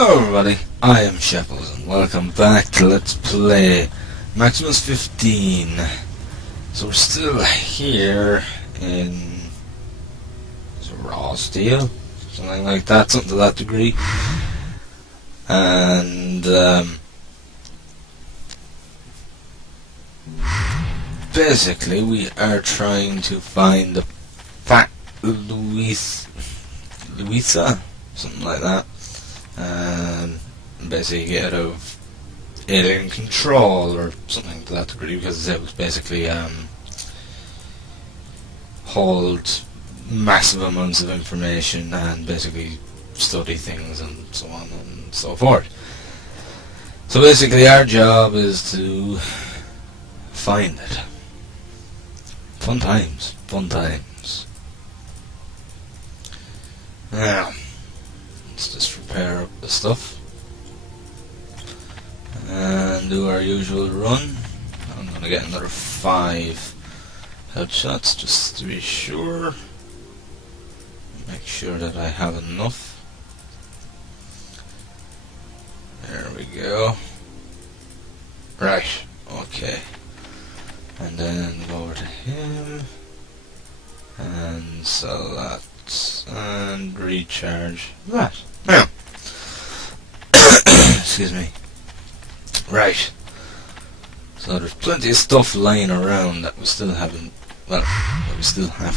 Hello everybody, I am Shepard and welcome back to Let's Play Maximus 15. So we're still here in... is it raw steel? Something like that, something to that degree. And basically we are trying to find the fat Louisa, something like that. Basically get out of alien control or something to that degree, because it was basically hold massive amounts of information and basically study things and so on and so forth. So basically our job is to find it. Fun times, fun times. Now, let's just repair up the stuff and do our usual run. I'm gonna get another 5 headshots just to be sure. Make sure that I have enough. There we go. Right, okay. And then go over to him and sell that and recharge that. Now, excuse me. Right. So there's plenty of stuff lying around that we still haven't, well, that we still have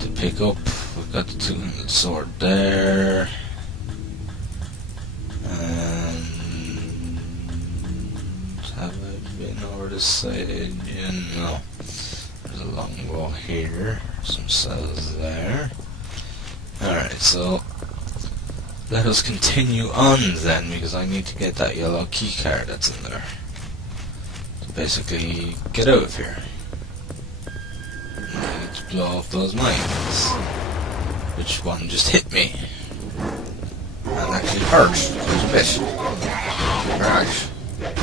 to pick up. We've got the 200 sword there. And have I been over this side? Yeah, no. There's a longbow here. Some cells there. Alright, so let us continue on then, because I need to get that yellow key card that's in there. So basically, get out of here. I need to blow off those mines. Which one just hit me? And actually hurt quite a bit. Right.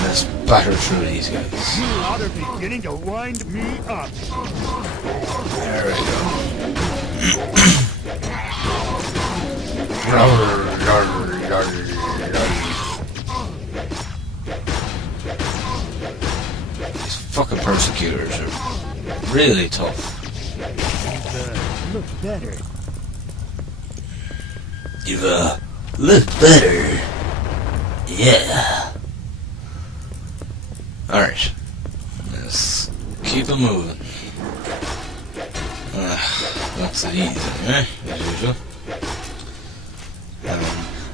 Let's batter through these guys. You are beginning to wind me up. There we go. These fucking persecutors are really tough. Look better. You've looked better. Yeah. Alright. Let's keep it moving. That's it easy, eh? As usual.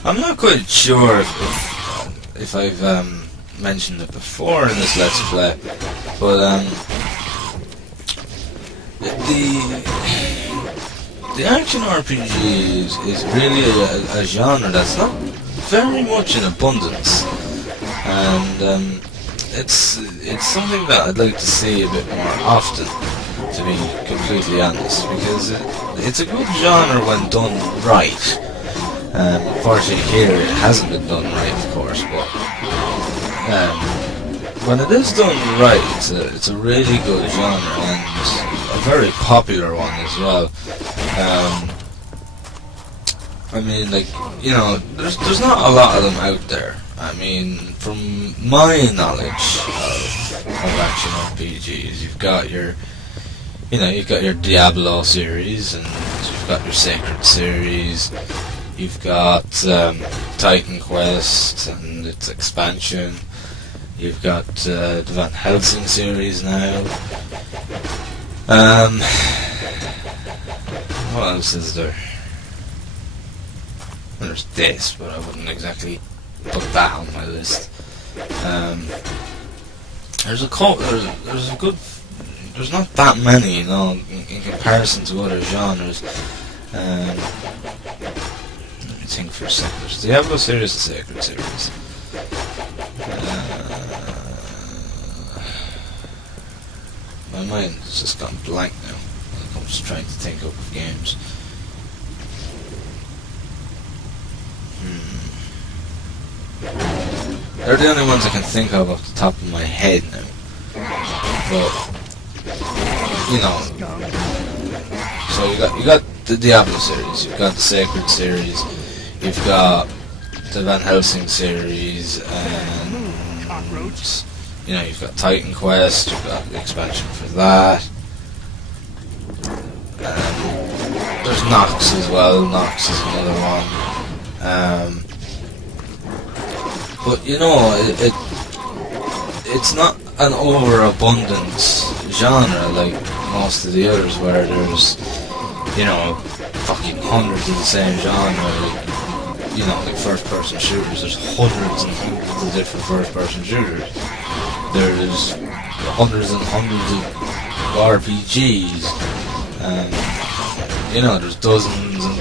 I'm not quite sure if I've mentioned it before in this Let's Play, but the action RPG is really a genre that's not very much in abundance, and it's something that I'd like to see a bit more often, to be completely honest, because it's a good genre when done right. Unfortunately here it hasn't been done right, of course, but when it is done right, it's a really good genre and a very popular one as well. I mean, like, you know, there's not a lot of them out there. I mean, from my knowledge of action RPGs, you've got your Diablo series, and you've got your Sacred series. You've got Titan Quest and its expansion. You've got the Van Helsing series now. What else is there? There's this, but I wouldn't exactly put that on my list. There's not that many, you know, in comparison to other genres. Let me think for a second. There's the Diablo series and Sacred series. My mind has just gone blank now. I'm just trying to think of games. They're the only ones I can think of off the top of my head now. But, you know, so you got the Diablo series, you've got the Sacred series, you've got the Van Helsing series, and Cockroach. you know, you've got Titan Quest, you've got the expansion for that. There's Nox as well. Nox is another one. But you know, it's not an overabundant genre like most of the others, where there's, you know, fucking hundreds of the same genre. You know, like first-person shooters. There's hundreds and hundreds of different first-person shooters. There's hundreds and hundreds of RPGs. You know, there's dozens and,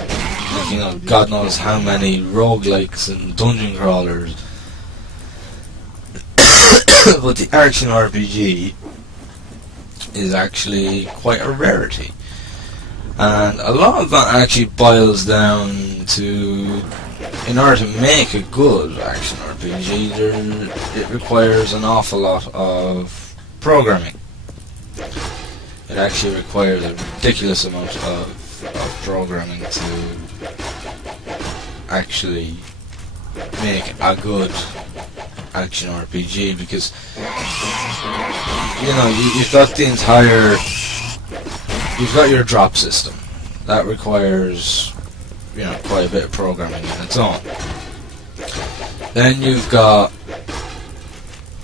you know, God knows how many roguelikes and dungeon crawlers. But the action RPG is actually quite a rarity. And a lot of that actually boils down to, in order to make a good action RPG, it requires an awful lot of programming. It actually requires a ridiculous amount of programming to actually make a good action RPG, because, you know, you've got the entire, you've got your drop system. That requires, you know, quite a bit of programming in its own. Then you've got,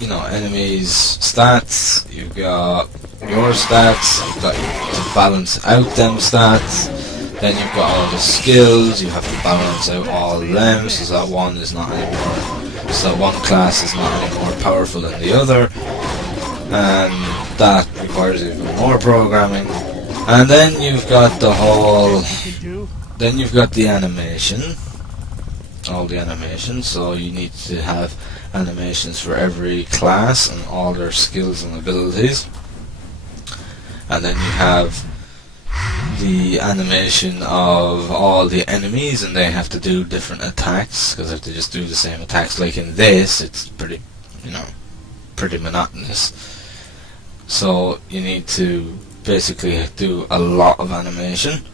you know, enemies' stats, you've got your stats, you've got to balance out them stats, then you've got all the skills, you have to balance out all of them, so that one is not anymore, so that one class is not any more powerful than the other, and that requires even more programming. And then you've got the whole, then you've got the animation, all the animations, so you need to have animations for every class and all their skills and abilities. And then you have the animation of all the enemies, and they have to do different attacks, because if they just do the same attacks like in this, it's pretty, you know, pretty monotonous. So you need to basically do a lot of animation,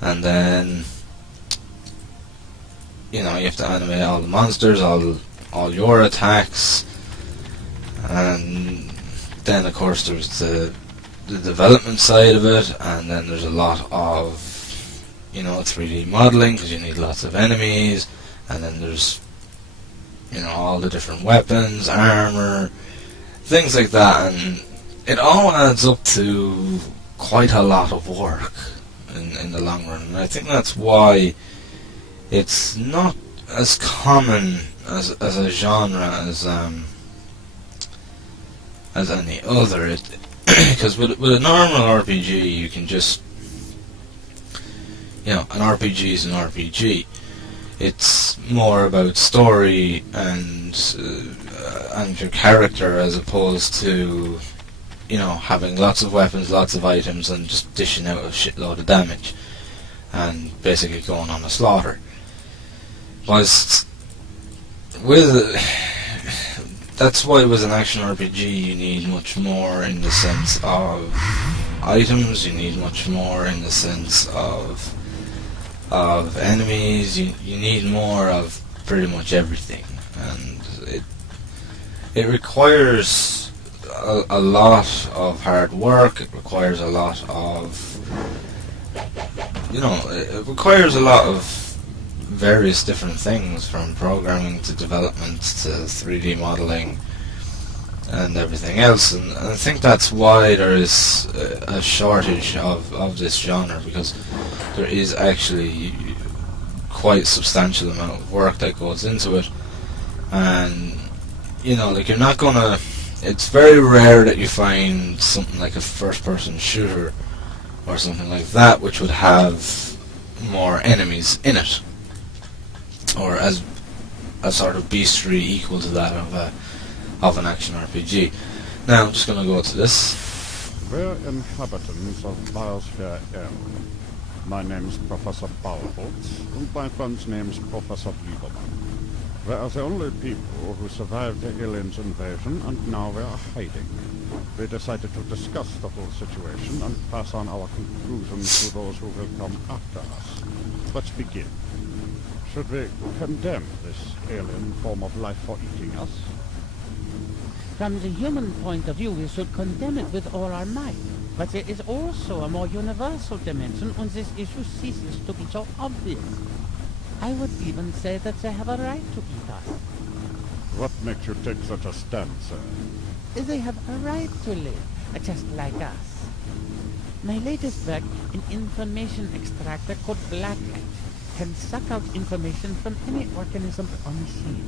and then, you know, you have to animate all the monsters, all your attacks, and then of course there's the development side of it, and then there's a lot of, you know, 3D modeling, because you need lots of enemies, and then there's, you know, all the different weapons, armor, things like that, and it all adds up to quite a lot of work in the long run. And I think that's why it's not as common as a genre as any other. Because with a normal RPG, you can just, you know, an RPG is an RPG. It's more about story and your character, as opposed to, you know, having lots of weapons, lots of items, and just dishing out a shitload of damage, and basically going on a slaughter. Whilst that's why with an action RPG you need much more in the sense of items, you need much more in the sense of enemies, you need more of pretty much everything, and it requires a lot of hard work, it requires a lot of, you know, it requires a lot of various different things, from programming to development to 3D modeling and everything else, and I think that's why there is a shortage of this genre, because there is actually quite a substantial amount of work that goes into it. And, you know, like, you're not gonna, it's very rare that you find something like a first-person shooter or something like that which would have more enemies in it, or as a sort of beastry equal to that of an action RPG. Now I'm just going to go to this. We're inhabitants of Biosphere M. My name's Professor Bauholz, and my friend's name's Professor Rebelmind. We are the only people who survived the aliens' invasion, and now we are hiding. We decided to discuss the whole situation and pass on our conclusions to those who will come after us. Let's begin. Should we condemn this alien form of life for eating us? From the human point of view, we should condemn it with all our might. But there is also a more universal dimension, and this issue ceases to be so obvious. I would even say that they have a right to eat us. What makes you take such a stand, sir? They have a right to live, just like us. My latest work, an information extractor called Blacklight, can suck out information from any organism or machine.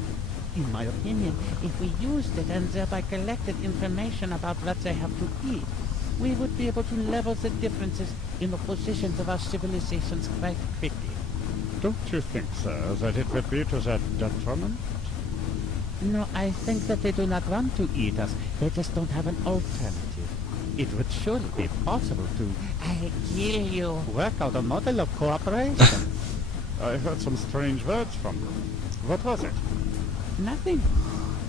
In my opinion, if we used it and thereby collected information about what they have to eat, we would be able to level the differences in the positions of our civilizations quite quickly. Don't you think, sir, that it would be to their detriment? No, I think that they do not want to eat us. They just don't have an alternative. It would surely be possible to kill you. Work out a model of cooperation. I heard some strange words from you. What was it? Nothing.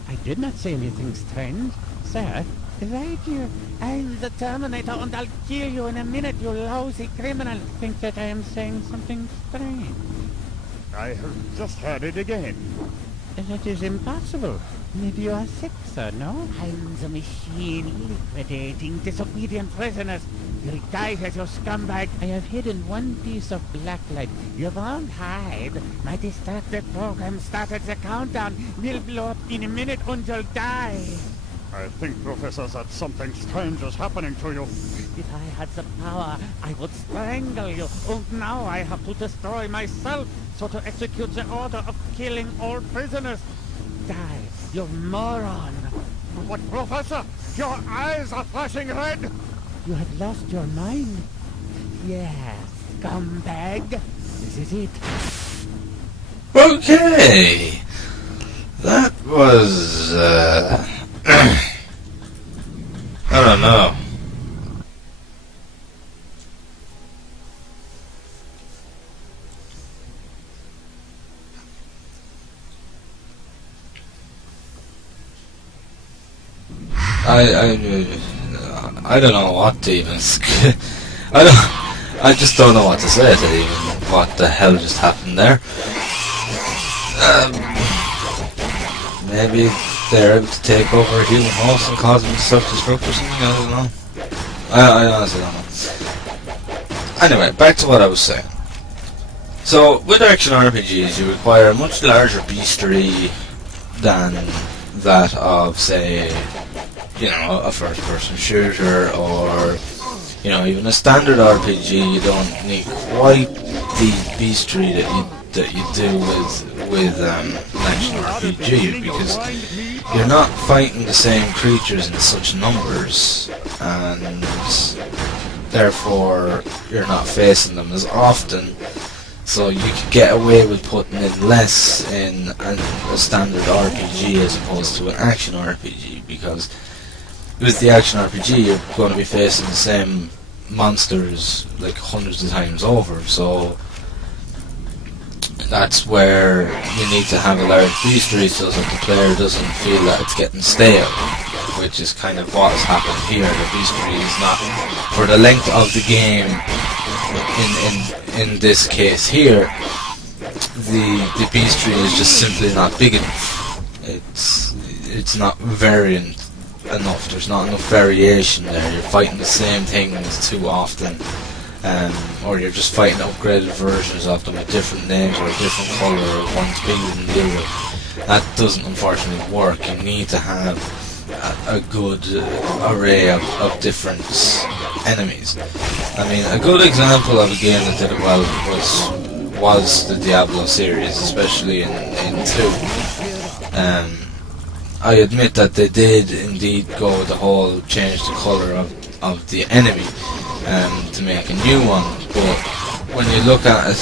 I did not say anything strange. Sir, right here. I'm the Terminator and I'll kill you in a minute, you lousy criminal. Think that I am saying something strange. I have just heard it again. That is impossible. Maybe you are sick, sir, no? I'm the machine liquidating disobedient prisoners. You'll die as your scumbag. I have hidden one piece of blacklight. You won't hide. My distracted program started the countdown. We'll blow up in a minute and you'll die. I think, Professor, that something strange is happening to you. If I had the power, I would strangle you. And now I have to destroy myself, so to execute the order of killing all prisoners. Die, you moron. But, Professor, your eyes are flashing red. You have lost your mind? Yes, scumbag. This is it. Okay. That was, I don't know. I don't know what to even I just don't know what to say to even what the hell just happened there. Maybe they're able to take over a human host and cause them to self-destruct or something, I don't know. I honestly don't know. Anyway, back to what I was saying. So, with action RPGs, you require a much larger beastry than that of, say, you know, a first-person shooter, or, you know, even a standard RPG. You don't need quite the beastry that you do with an action RPG, because you're not fighting the same creatures in such numbers, and therefore you're not facing them as often. So you could get away with putting in less in a standard RPG as opposed to an action RPG, because with the action RPG you're going to be facing the same monsters like hundreds of times over, so that's where you need to have a large beastry so that the player doesn't feel that it's getting stale, which is kind of what has happened here. The beastry is not, for the length of the game, in this case here, the beastry is just simply not big enough. It's not variant enough. There's not enough variation there. You're fighting the same things too often, or you're just fighting upgraded versions of them with different names or a different colour, or one's bigger than the other. That doesn't unfortunately work. You need to have a good array of different enemies. I mean, a good example of a game that did it well was the Diablo series, especially in 2. I admit that they did indeed go the whole change the colour of the enemy to make a new one, but when you look at it,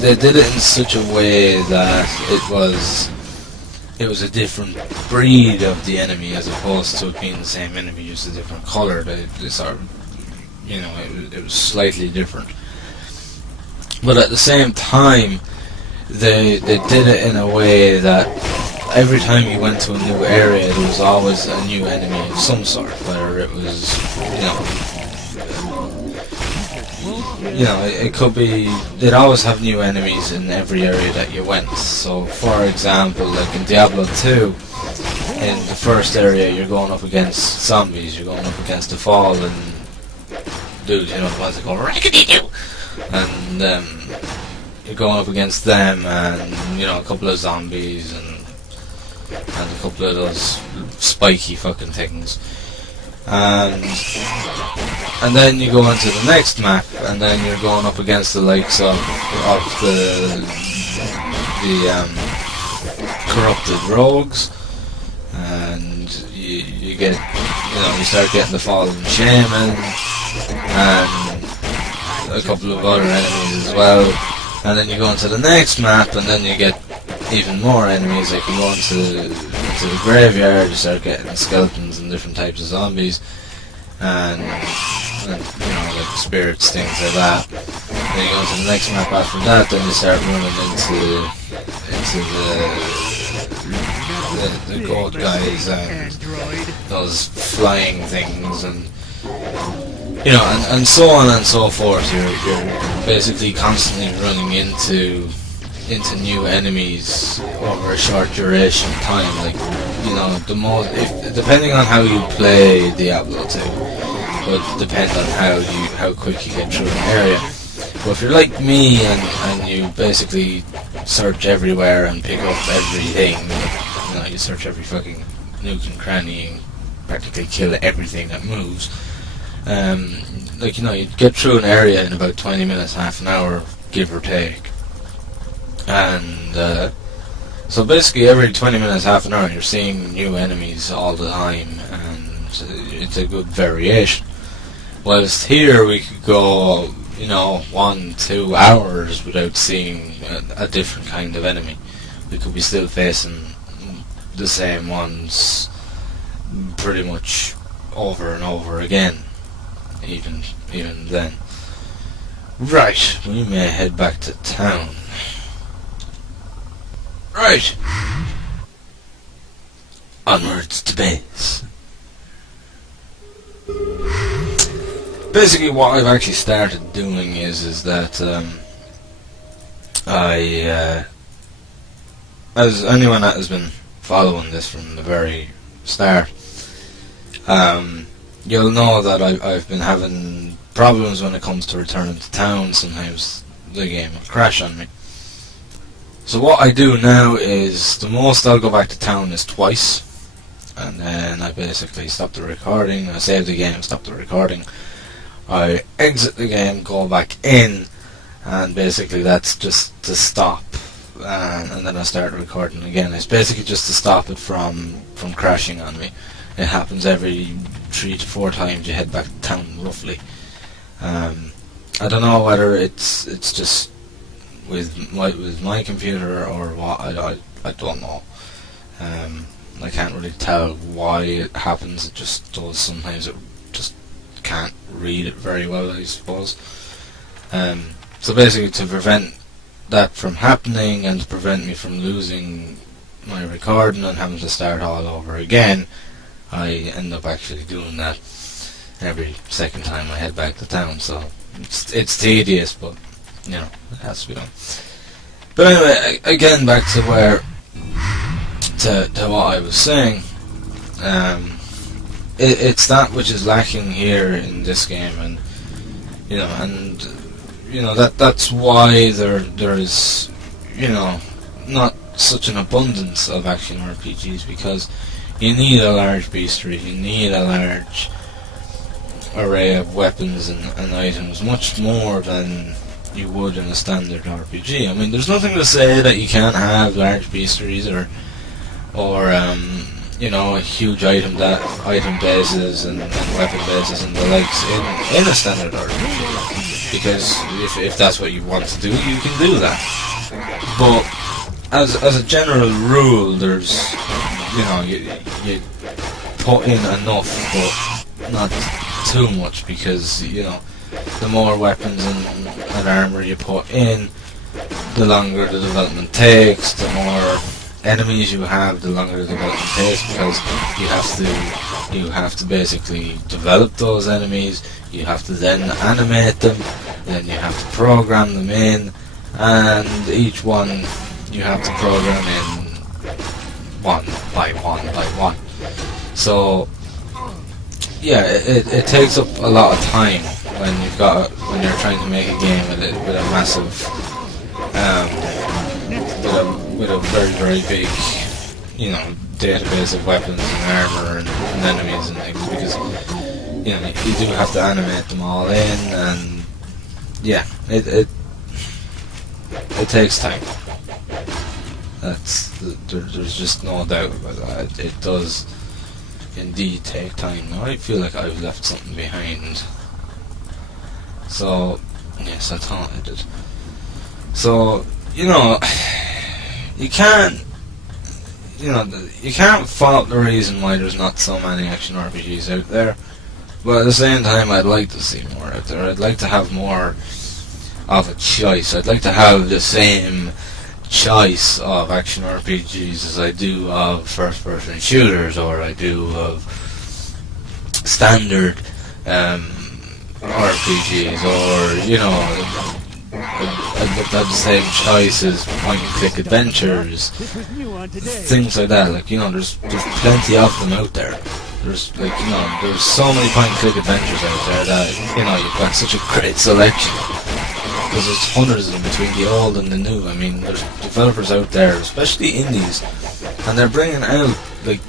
they did it in such a way that it was a different breed of the enemy as opposed to it being the same enemy, just a different colour. They sort of, you know, it was slightly different. But at the same time, they did it in a way that every time you went to a new area, there was always a new enemy of some sort, whether it was, you know, you know, it could be, they'd always have new enemies in every area that you went. So, for example, like in Diablo 2, in the first area you're going up against zombies, you're going up against the fallen dudes, you know, the ones that go rackety-doo, and you're going up against them, and you know, a couple of zombies and a couple of those spiky fucking things, and then you go into the next map, and then you're going up against the likes of the corrupted rogues, and you get, you know, you start getting the fallen shaman and a couple of other enemies as well, and then you go into the next map, and then you get even more enemies. Like you go into the graveyard, you start getting skeletons and different types of zombies, and you know, like spirits, things like that. Then you go into the next map after that, then you start running into the goat guys and those flying things, and you know, and so on and so forth. You're basically constantly running into new enemies over a short duration of time. Like, you know, depending on how you play Diablo 2, would depend on how quick you get through an area. But if you're like me and you basically search everywhere and pick up everything, you know, you search every fucking nook and cranny and practically kill everything that moves. Like, you know, you get through an area in about 20 minutes, half an hour, give or take. And so basically every 20 minutes, half an hour, you're seeing new enemies all the time, and it's a good variation. Whilst here we could go, you know, 1-2 hours without seeing a different kind of enemy. We could be still facing the same ones pretty much over and over again, even then. Right, we may head back to town. Right, onwards to base. Basically, what I've actually started doing is that as anyone that has been following this from the very start, you'll know that I've been having problems when it comes to returning to town. Sometimes the game will crash on me. So what I do now is, the most I'll go back to town is twice, and then I basically stop the recording, I save the game, stop the recording, I exit the game, go back in, and basically that's just to stop, and then I start recording again. It's basically just to stop it from crashing on me. It happens every 3 to 4 times you head back to town, roughly. I don't know whether it's just with my computer or what. I don't know. I can't really tell why it happens. It just does. Sometimes it just can't read it very well, I suppose. So basically, to prevent that from happening and to prevent me from losing my recording and having to start all over again, I end up actually doing that every second time I head back to town. So it's tedious, but you know, it has to be done. But anyway, again, back to what I was saying. It's that which is lacking here in this game, and that's why there is, you know, not such an abundance of action RPGs, because you need a large bestiary, you need a large array of weapons and items, much more than you would in a standard RPG. I mean, there's nothing to say that you can't have large bestiaries or you know, huge item bases and weapon bases and the likes in a standard RPG, because if that's what you want to do, you can do that. But as a general rule, there's, you know, you put in enough, but not too much, because, you know, the more weapons and armor you put in, the longer the development takes, the more enemies you have, the longer the development takes, because you have to basically develop those enemies. You have to then animate them, then you have to program them in, and each one you have to program in one by one by one. So yeah, it takes up a lot of time when you're trying to make a game with a massive with a very, very big, you know, database of weapons and armor and enemies and things, because you know you do have to animate them all in, and yeah, it takes time. There's just no doubt about that. It does indeed take time. Now I feel like I've left something behind. So yes, I thought I did. So you know, you can't fault the reason why there's not so many action RPGs out there, but at the same time I'd like to see more out there. I'd like to have more of a choice. I'd like to have the same choice of action RPGs as I do of first-person shooters, or I do of standard RPGs, or you know, I'd love to have the same choice as point-and-click adventures, things like that. Like, you know, there's plenty of them out there. There's like, you know, there's so many point-and-click adventures out there that, you know, you've got such a great selection, because there's hundreds of them between the old and the new. I mean, there's developers out there, especially indies, and they're bringing out, like,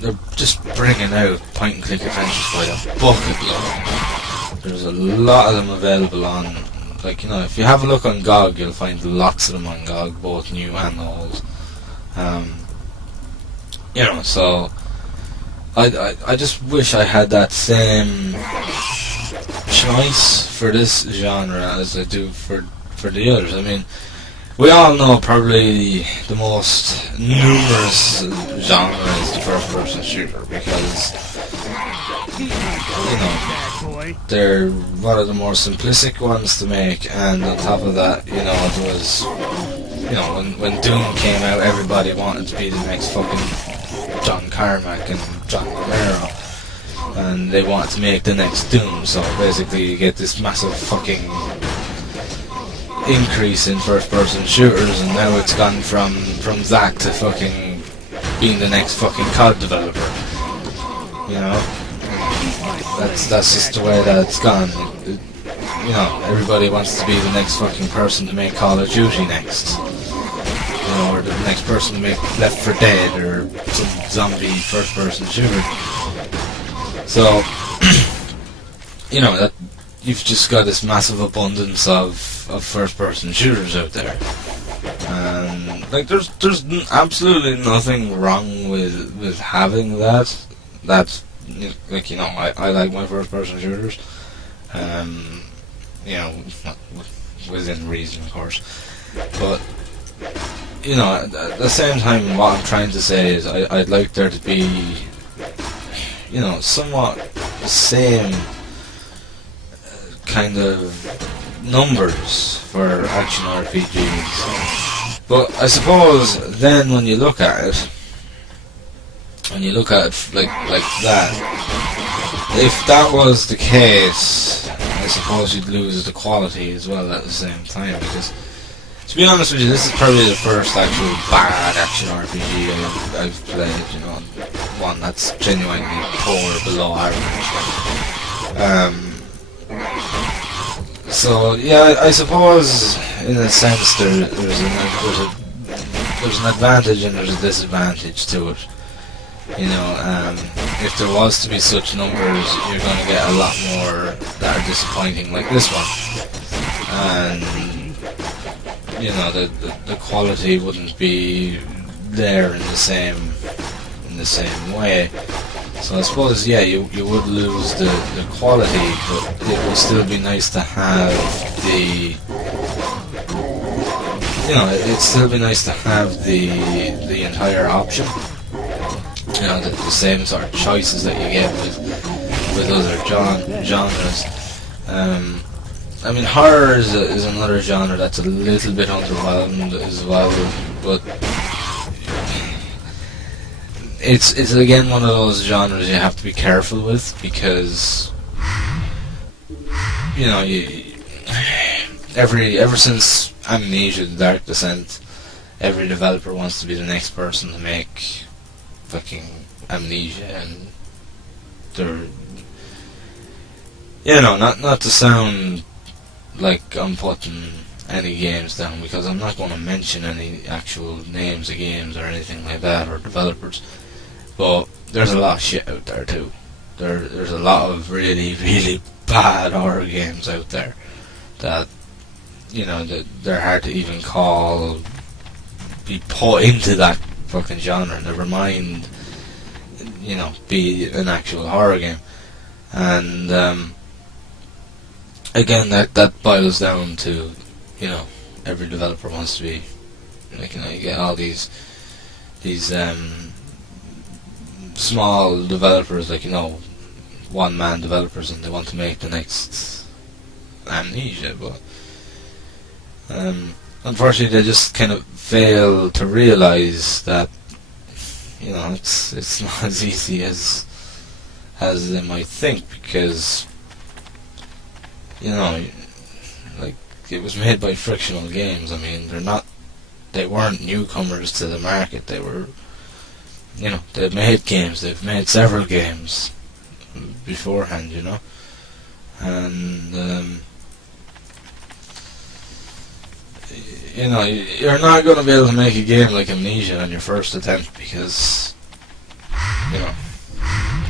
they're just bringing out point-and-click adventures by the bucket load. There's a lot of them available on, like, you know, if you have a look on GOG, you'll find lots of them on GOG, both new and old. You know, so I just wish I had that same choice for this genre as I do for the others. I mean, we all know probably the most numerous genre is the first-person shooter, because you know, they're one of the more simplistic ones to make, and on top of that, you know, there was, you know, when Doom came out, everybody wanted to be the next fucking John Carmack and John Romero, and they wanted to make the next Doom. So basically you get this massive fucking increase in first-person shooters, and now it's gone from that to fucking being the next fucking COD developer. You know, that's just the way that it's gone. You know, everybody wants to be the next fucking person to make Call of Duty next. You know, or the next person to make Left 4 Dead or some zombie first-person shooter. So, you know, that you've just got this massive abundance of first-person shooters out there, and like there's absolutely nothing wrong with having that. That's, like, you know, I like my first-person shooters, you know, within reason, of course, but you know, at the same time, what I'm trying to say is I'd like there to be, you know, somewhat the same kind of numbers for action RPGs. But I suppose then when you look at it like that, if that was the case, I suppose you'd lose the quality as well at the same time, because to be honest with you, this is probably the first actual bad action RPG I've played, you know, one that's genuinely poor, below average. So yeah, I suppose in a sense there's an advantage and there's a disadvantage to it. You know, if there was to be such numbers, you're going to get a lot more that are disappointing, like this one, and you know, the quality wouldn't be there in the same way. So I suppose, yeah, you would lose the quality, but it would still be nice to have the, you know, it'd still be nice to have the entire option. You know, the same sort of choices that you get with other genres. I mean, horror is another genre that's a little bit underwhelmed as well, but it's again one of those genres you have to be careful with, because you know, ever since Amnesia: The Dark Descent, every developer wants to be the next person to make fucking Amnesia, and they're, you know, not to sound like I'm putting any games down, because I'm not going to mention any actual names of games or anything like that, or developers, but there's a lot of shit out there too. There's a lot of really, really bad horror games out there that, you know, that they're hard to even be put into that fucking genre, never mind, you know, be an actual horror game. And again, that boils down to, you know, every developer wants to be, like, you know, you get all these small developers, like, you know, one-man developers, and they want to make the next Amnesia, but unfortunately they just kind of fail to realise that, you know, it's not as easy as they might think, because, you know, like, it was made by Frictional Games. I mean, they weren't newcomers to the market. They were, you know, they've made games. They've made several games beforehand, you know, and you know, you're not going to be able to make a game like Amnesia on your first attempt, because, you know,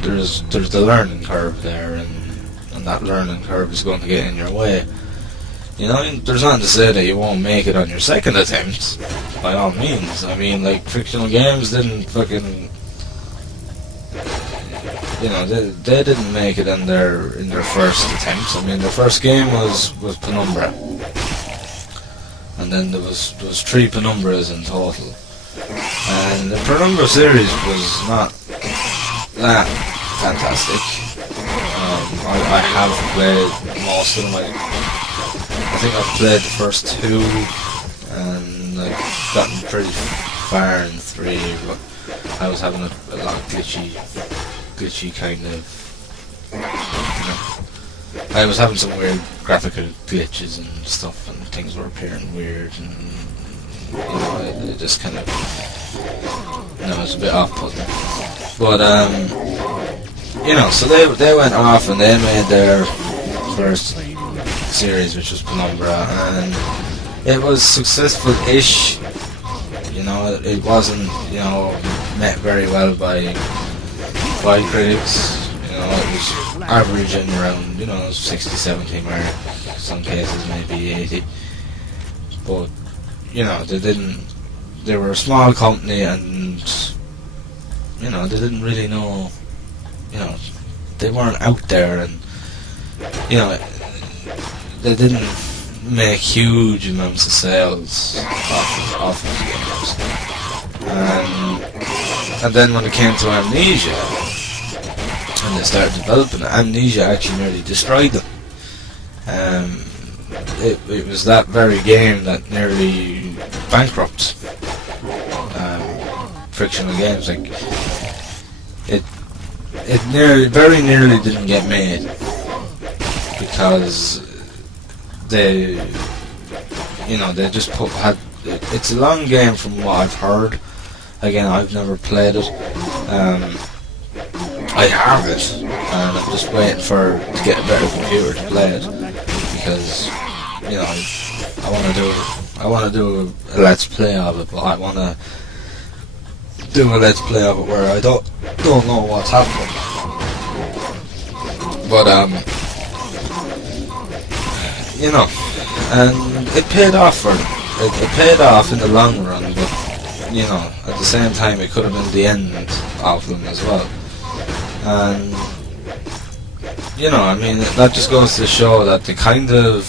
there's the learning curve there, and that learning curve is going to get in your way. You know, there's nothing to say that you won't make it on your second attempt, by all means. I mean, like, Frictional Games didn't fucking, you know, they didn't make it in their first attempts. I mean, their first game was Penumbra, and then there was 3 Penumbras in total, and the Penumbra series was not that fantastic. I have played most of them. I think I've played the first 2, and I've gotten pretty far in 3, but I was having a lot of glitchy kind of, you know, I was having some weird graphical glitches and stuff, and things were appearing weird, and, you know, it just kind of, you know, it was a bit off-putting. But you know, so they went off and they made their first series, which was Penumbra, and it was successful-ish. You know, it wasn't, you know, met very well by critics. You know, it was averaging around, you know, 60, 70 mark, some cases maybe 80. But, you know, they were a small company, and, you know, they didn't really know, you know, they weren't out there, and, you know, they didn't make huge amounts of sales off of games. And then when it came to Amnesia, and they started developing it, Amnesia actually nearly destroyed them. It was that very game that nearly bankrupted Frictional Games. Like, it very nearly didn't get made, because they, you know, they just it's a long game from what I've heard. Again, I've never played it. I have it, and I'm just waiting to get a better computer to play it, because, you know, I want to do a let's play of it, but I want to do a let's play of it where I don't know what's happening. But you know, and it paid off for them. It paid off in the long run, but, you know, at the same time it could have been the end of them as well. And, you know, I mean, that just goes to show that they kind of,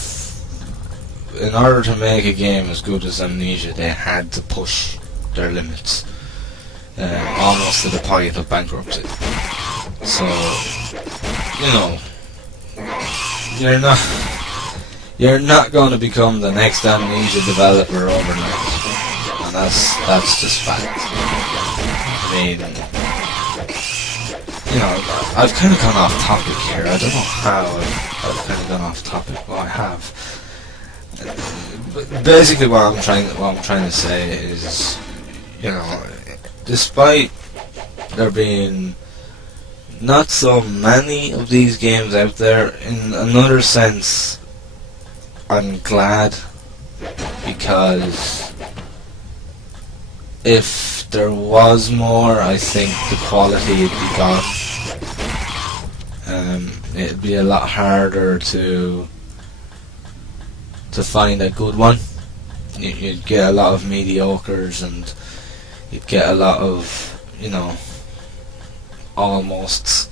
in order to make a game as good as Amnesia, they had to push their limits, almost to the point of bankruptcy. So, you know, you're not going to become the next Amnesia developer overnight, and that's just fact. I mean, you know, I've kind of gone off topic here. I don't know how I've kind of gone off topic, but I have. But basically, what I'm trying to say is, you know, despite there being not so many of these games out there, in another sense, I'm glad, because if there was more, I think the quality would be gone. It'd be a lot harder to find a good one. You'd get a lot of mediocres, and you'd get a lot of, you know, almost,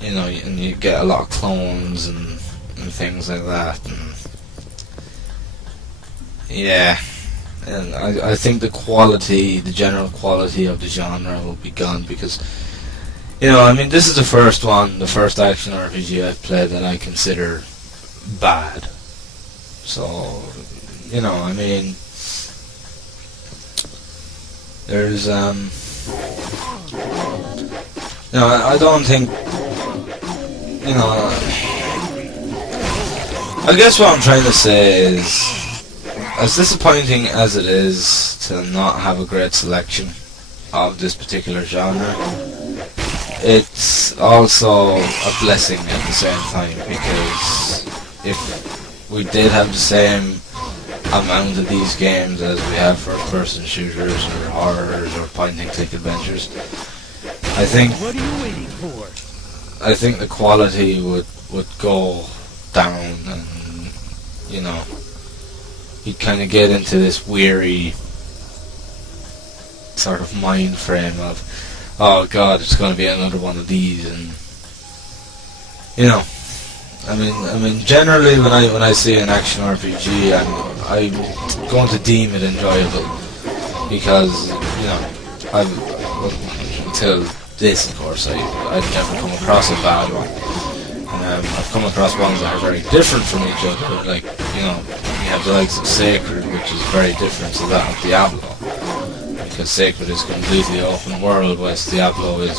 you know, and you get a lot of clones and things like that. And yeah, and I think the quality, the general quality of the genre will be gone, because, you know, I mean, this is the first action RPG I've played that I consider bad. So, you know, I mean, there's, you know, I don't think, you know, I guess what I'm trying to say is, as disappointing as it is to not have a great selection of this particular genre, it's also a blessing at the same time, because if we did have the same amount of these games as we have first-person shooters or horrors or point-and-click adventures, I think What are you waiting for? I think the quality would go down, and, you know, you'd kind of get into this weary sort of mind frame of, oh god, it's going to be another one of these, and, you know, I mean, generally when I see an action RPG, I'm going to deem it enjoyable, because, you know, until this, of course, I've never come across a bad one. I've come across ones that are very different from each other, like, you know, you have the likes of Sacred, which is very different to that of Diablo, because Sacred is completely open world, whilst Diablo is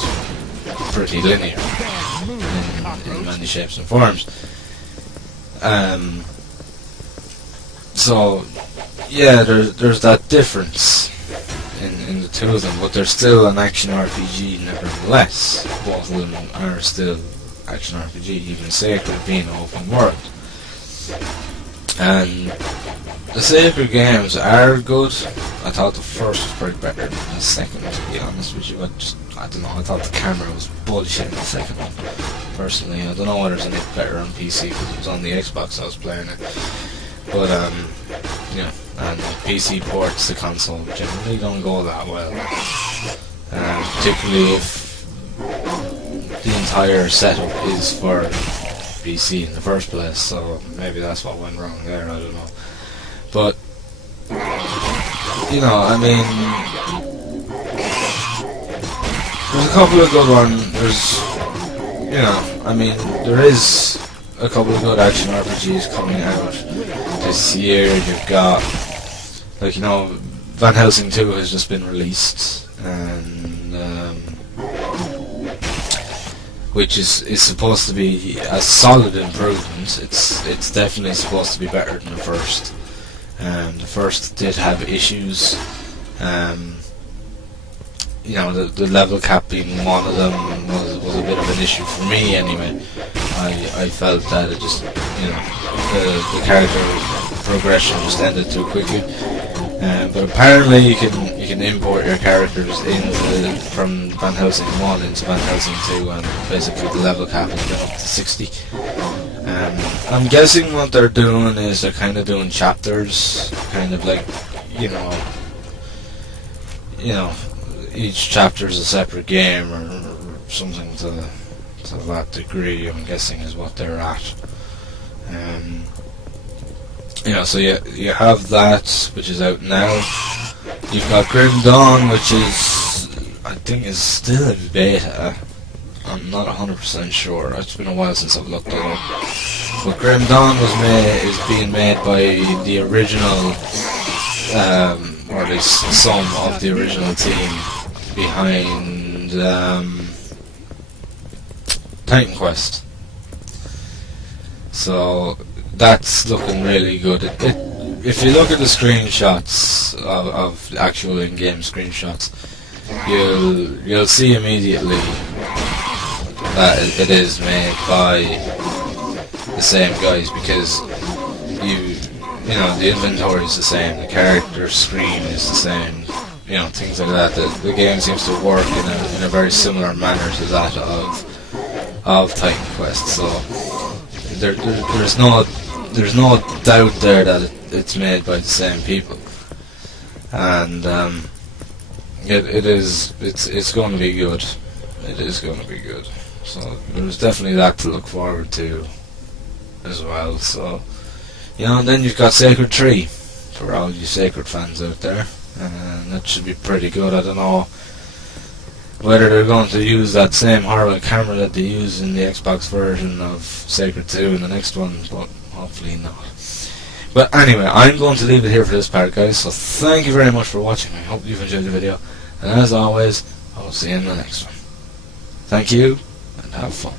pretty linear in many shapes and forms. So yeah, there's that difference in the two of them, but they're still an action RPG nevertheless. Both of them are still action RPG, even Sacred being open world. And the Sacred games are good. I thought the first was probably better than the second, to be honest with you. I don't know, I thought the camera was bullshit in the second one, personally. I don't know whether it's any better on PC, because it was on the Xbox I was playing it. But, yeah, and PC ports to console generally don't go that well. Particularly if the entire setup is for PC in the first place, so maybe that's what went wrong there, I don't know. But, you know, I mean, there's a couple of good ones, there is a couple of good action RPGs coming out this year. You've got, like, you know, Van Helsing 2 has just been released, and which is supposed to be a solid improvement. It's definitely supposed to be better than the first. The first did have issues. You know, the level cap being one of them was a bit of an issue for me anyway. I felt that it just, you know, the character progression just ended too quickly. But apparently you can import your characters from Van Helsing 1 into Van Helsing 2, and basically the level cap has been up to 60. I'm guessing what they're doing is they're kind of doing chapters, kind of like, you know, each chapter is a separate game or something to that degree, I'm guessing, is what they're at. You know, so you have that, which is out now. You've got Grim Dawn, which is, I think, is still in beta. I'm not 100% sure. It's been a while since I've looked it up. But Grim Dawn is being made by the original, or at least some of the original team behind Titan Quest. So that's looking really good. If you look at the screenshots of actual in-game screenshots, you'll see immediately that it is made by the same guys, because you know, the inventory is the same, the character screen is the same, you know, things like that. The game seems to work in a very similar manner to that of Titan Quest. So there's no doubt there that it's made by the same people, and it's going to be good. It is going to be good. So there's definitely that to look forward to as well. So, you know, and then you've got Sacred 3 for all you Sacred fans out there, and that should be pretty good. I don't know whether they're going to use that same horrible camera that they use in the Xbox version of Sacred 2 in the next one, but hopefully not. But anyway, I'm going to leave it here for this part, guys, so thank you very much for watching. I hope you've enjoyed the video, and as always, I will see you in the next one. Thank you, and have fun.